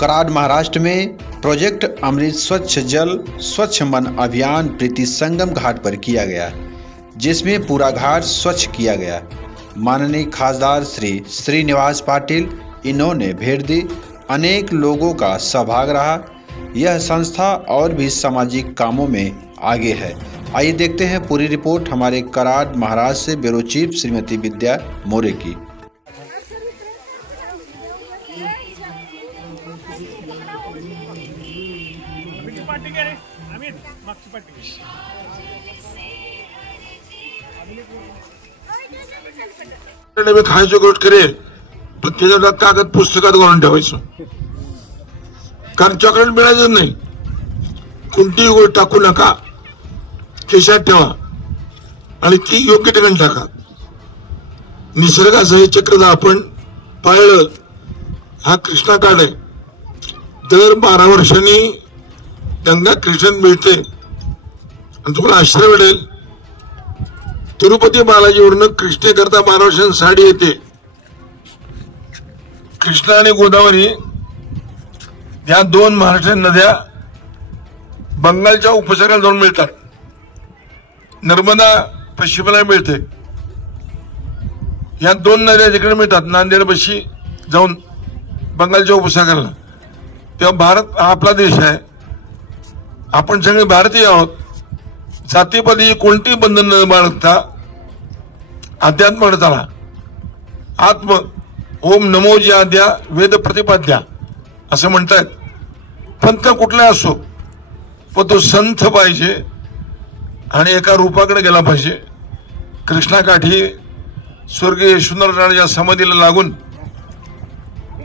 कराड महाराष्ट्र में प्रोजेक्ट अमृत स्वच्छ जल स्वच्छ मन अभियान प्रीति संगम घाट पर किया गया, जिसमें पूरा घाट स्वच्छ किया गया। माननीय खासदार श्री श्रीनिवास पाटिल इन्होंने भेंट दी। अनेक लोगों का सहभाग रहा। यह संस्था और भी सामाजिक कामों में आगे है। आइए देखते हैं पूरी रिपोर्ट हमारे कराड महाराष्ट्र से ब्यूरो चीफ श्रीमती विद्या मोरे की। मी खायची गोष्ट करेल, पण त्याच्यावर कागद पुस्तकात घालून ठेवायचं, कारण चॉकलेट मिळायचं नाही। कोणतीही गोष्ट टाकू नका, खिशात ठेवा आणि ती योग्य ठिकाणी टाका। निसर्गाचं हे चक्र जर आपण पाळलं, हा कृष्णा काढ आहे, दर 12 वर्षांनी गंगा कृष्ण मिळते आणि तुम्हाला आश्चर्य वाटेल, तिरुपती बालाजीवरून कृष्णे करता 12 वर्षांनी साडी येते। कृष्णा आणि गोदावरी या 2 महाराष्ट्र नद्या बंगालच्या उपसागराला जाऊन मिळतात। नर्मदा पश्चिमेला मिळते। या 2 नद्या जिकडे मिळतात, नांदेड बशी जाऊन बंगालच्या उपसागराला, तेव्हा भारत हा आपला देश आहे। आपण सगळे भारतीय आहोत। जातीपाती कोणतेही बंधन न बाळगता अध्यात्म चला। आत्म ओम नमो जी आद्या वेद प्रतिपाद्या असं म्हणतात। पंथ कुठला असो, पण तो संत पाहिजे आणि एका रूपाकडे गेला पाहिजे। कृष्णाकाठी स्वर्गीय यशवंतरावांच्या समाधीला लागून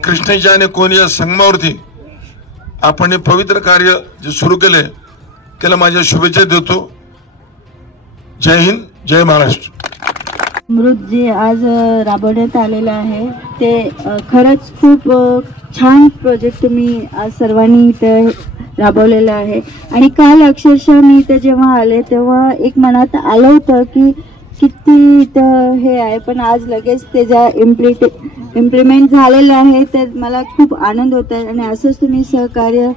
कृष्णेच्या आणि कोणीच्या संगमावरती आपण हे पवित्र कार्य जे सुरू केले, त्याला माझ्या शुभेच्छा देतो। जय हिंद, जय महाराष्ट्र। अमृत जे आज राबवण्यात आलेलं आहे ते खरंच खूप छान प्रोजेक्ट तुम्ही आज सर्वांनी इथे राबवलेलं आहे। आणि काल अक्षरशः मी इथे जेव्हा आले तेव्हा एक मनात आलं होतं की किती इथं हे आहे, पण आज लगेच त्याचा इम्प्लिमेंट झालेलं आहे, तर मला खूप आनंद होत आहे। आणि असंच तुम्ही सहकार्य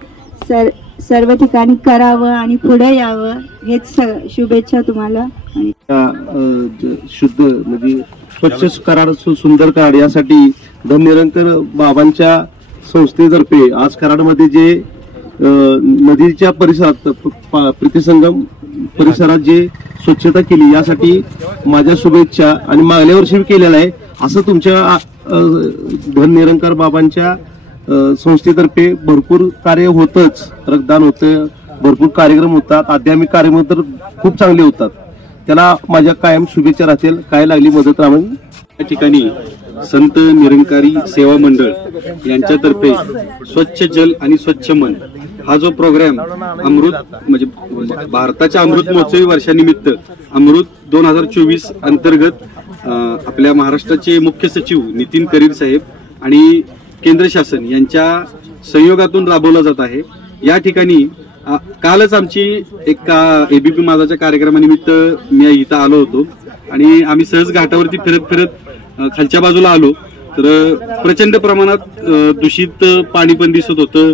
सर्व ठिकाणी करावं आणि पुढे यावं, हेच शुभेच्छा तुम्हाला। आणि शुद्ध म्हणजे स्वच्छ कराड सुंदर कराड यासाठी धननिरंकर बाबांच्या संस्थेतर्फे आज कराडमध्ये जे नदीच्या परिसरात प्रीतिसंगम परिसरात जे स्वच्छता केली, यासाठी माझ्या शुभेच्छा। आणि मागल्या वर्षी केलेलं आहे असं तुमच्या धननिरंकार बाबांच्या संस्थेतर्फे भरपूर कार्य होतच, रक्तदान होतं, भरपूर कार्यक्रम होतात, आध्यात्मिक कार्यक्रम तर खूप चांगले होतात। त्याला माझ्या कायम शुभेच्छा राहतील। काय लागली मदत राहून या ठिकाणी संत निरंकारी सेवा मंडळ यांच्यातर्फे स्वच्छ जल आणि स्वच्छ मन हा जो प्रोग्राम अमृत म्हणजे भारताच्या अमृत महोत्सवी वर्षानिमित्त अमृत 2024 अंतर्गत आपल्या महाराष्ट्राचे मुख्य सचिव नितीन करीर साहेब आणि केंद्र शासन यांच्या संयोगातून राबवला जात आहे। या ठिकाणी कालच आमची एक एबीपी माझाच्या कार्यक्रमानिमित्त मी इथं आलो होतो आणि आम्ही सहज घाटावरती फिरत खालच्या बाजूला आलो तर प्रचंड प्रमाणात दूषित पाणी पण दिसत होतं,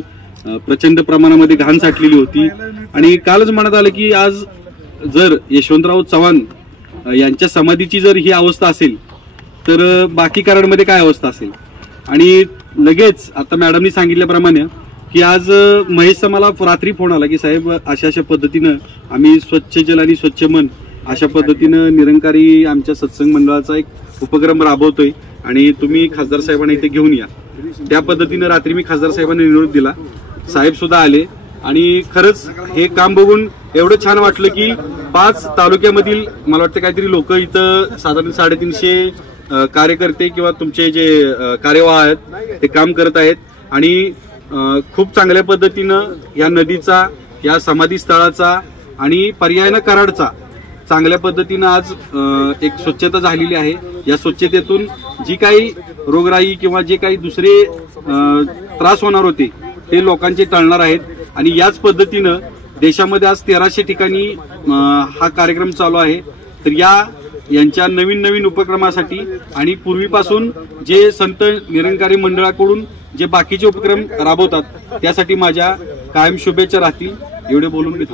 प्रचंड प्रमाणामध्ये घाण साठलेली होती। आणि कालच मनात आलं की आज जर यशवंतराव चव्हाण यांच्या समाधीची जर ही अवस्था असेल तर बाकी कराडमध्ये काय अवस्था असेल। आणि लगेच आता मॅडमनी सांगितल्याप्रमाणे की आज महेशचा मला रात्री फोन आला की साहेब अशा पद्धतीनं आम्ही स्वच्छ जल आणि स्वच्छ मन अशा पद्धतीनं निरंकारी आमच्या सत्संग मंडळाचा एक उपक्रम राबवतोय आणि तुम्ही खासदार साहेबांना इथे घेऊन या। त्या पद्धतीनं रात्री मी खासदार साहेबांना निरोप दिला, साहेब सुद्धा आले आणि खरंच हे काम बघून एवढं छान वाटलं की 5 तालुक्यामधील मला वाटतं काहीतरी लोक इथं साधारण 350 कार्यकर्ते किंवा तुमचे जे कार्यवाह आहेत ते काम करत आहेत आणि खूप चांगल्या पद्धतीनं या नदीचा, या समाधी स्थळाचा आणि पर्यायानं कराडचा चांगल्या पद्धतीनं आज एक स्वच्छता झालेली आहे। या स्वच्छतेतून जी काही रोगराई किंवा जे काही दुसरे त्रास होणार होते ते लोकांचे टळणार आहेत आणि याच पद्धतीनं देशामध्ये आज 1300 ठिकाणी हा कार्यक्रम चालू आहे। तर यांच्या नवीन नवीन उपक्रमासाठी आणि पूर्वीपासून जे संत निरंकारी मंडळाकडून जे बाकीचे उपक्रम राबवतात त्यासाठी माझ्या कायम शुभेच्छा राहतील. एवढे बोलून मी थांबतो.